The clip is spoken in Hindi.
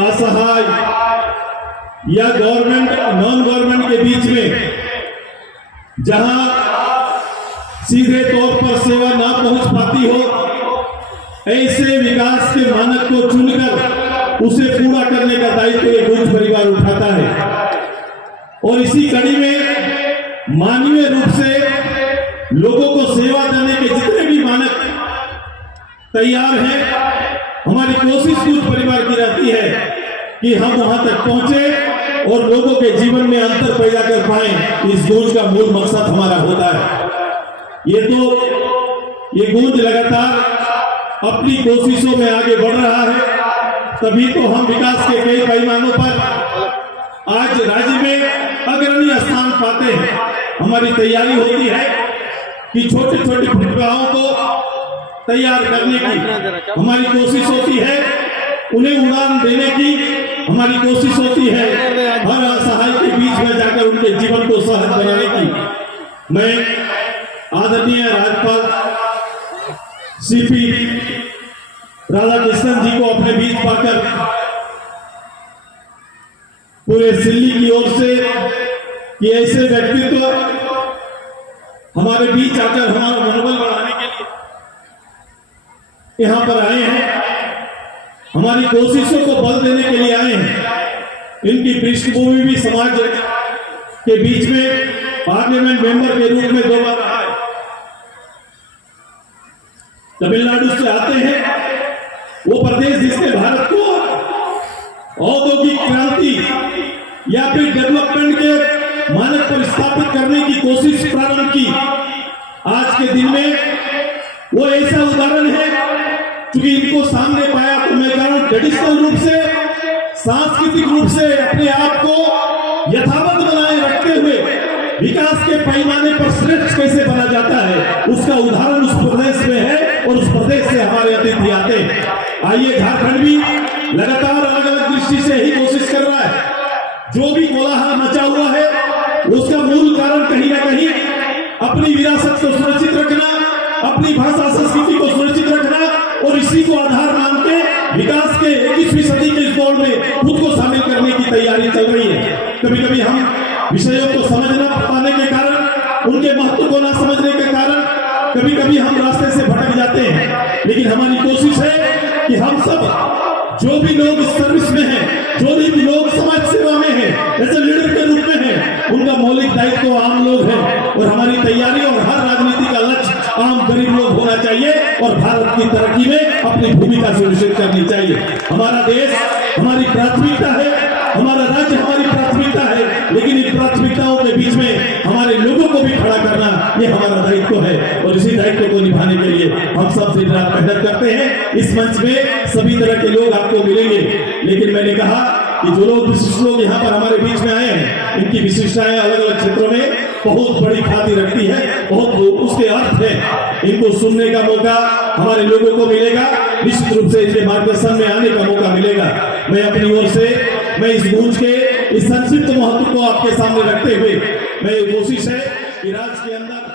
असहाय या गवर्नमेंट नॉन गवर्नमेंट के बीच में जहां सीधे तौर पर सेवा ना पहुंच पाती हो, ऐसे विकास के मानक को चुनकर उसे पूरा करने का दायित्व एक गूंज परिवार उठाता है। और इसी कड़ी में मानवीय रूप से लोगों को सेवा देने के जितने भी मानक तैयार हैं, हमारी कोशिश गूंज परिवार की रहती है कि हम वहां तक पहुंचे और लोगों के जीवन में अंतर पैदा कर पाए। इस गूंज का मूल मकसद हमारा होता है। ये गूंज लगातार अपनी कोशिशों में आगे बढ़ रहा है, तभी तो हम विकास के कई पैमानों पर आज राज्य में अग्रणी स्थान पाते हैं। हमारी तैयारी होती है कि छोटे छोटे प्रतिभाओं को तैयार करने की हमारी कोशिश होती है, उन्हें उड़ान देने की हमारी कोशिश होती है, हर असहाय के बीच में जाकर उनके जीवन को सहज बनाने की। मैं आदरणीय राज्यपाल सीपी राधाकृष्णन जी को अपने बीच पाकर पूरे दिल्ली की ओर से कि ऐसे व्यक्तित्व हमारे बीच आकर हमारा मनोबल बढ़ाने के लिए यहां पर आए हैं, हमारी कोशिशों को बल देने के लिए आए हैं। इनकी पृष्ठभूमि भी समाज के बीच में पार्लियामेंट मेंबर के रूप में 2 बार रहा है। तमिलनाडु से आते हैं, वो प्रदेश जिसने भारत को औद्योगिक क्रांति या फिर डेवलपमेंट के मानक पर स्थापित करने की कोशिश प्रारंभ की। आज के दिन में वो ऐसा उदाहरण है, क्योंकि इनको सामने पाया तो मैं कहूं ट्रेडिशनल रूप से, सांस्कृतिक रूप से अपने आप को यथावत बनाए रखते हुए विकास के पैमाने पर श्रेष्ठ कैसे बना जाता है, उसका उदाहरण उस प्रदेश में है और उस प्रदेश से हमारे अतिथि आते हैं। आइए, झारखंड भी लगातार अलग अलग दृष्टि से ही कोशिश कर रहा है। जो भी कोलाहल मचा हुआ है उसका मूल कारण कहीं ना कहीं अपनी विरासत को सुरक्षित रखना, अपनी भाषा संस्कृति को सुरक्षित रखना और इसी को आधार मान के विकास के 21वीं सदी के इस दौर में खुद को शामिल करने की तैयारी चल रही है। कभी कभी हम विषयों को समझ न पाने के कारण, उनके महत्व को न समझने के कारण कभी कभी हम रास्ते से भटक जाते हैं। लेकिन हमारी कोशिश है कि हम सब जो भी लोग इस सर्विस में हैं, जो भी लोग समाज सेवा में हैं, ऐसे लीडर के रूप में हैं, उनका मौलिक दायित्व आम लोग हैं। और हमारी तैयारी और हर राजनीति का लक्ष्य आम गरीब लोग होना चाहिए और भारत की तरक्की में अपनी भूमिका सुनिश्चित करनी चाहिए। हमारा देश हमारी प्राथमिकता है, हमारा राज्य हमारी प्राथमिकता है, लेकिन इन प्राथमिकताओं के बीच में हमारे लोगों को भी खड़ा करना ये हमारा दायित्व है। और इसी दायित्व को निभाने के लिए हम सब दिन रात मेहनत करते हैं। इस मंच में सभी तरह के लोग आपको मिलेंगे, लेकिन मैंने कहा कि जो लोग विशिष्ट लोग यहाँ पर हमारे बीच में आए हैं, इनकी विशिष्टताएं अलग अलग क्षेत्रों में बहुत बड़ी ख्याति रखती है, बहुत उसके अर्थ है। इनको सुनने का मौका हमारे लोगों को मिलेगा, निश्चित रूप से इनके मार्गदर्शन में आने का मौका मिलेगा। मैं अपनी ओर से मैं इस गूंज के इस संक्षिप्त महत्व को आपके सामने रखते हुए मैं ये कोशिश है कि राज्य के अंदर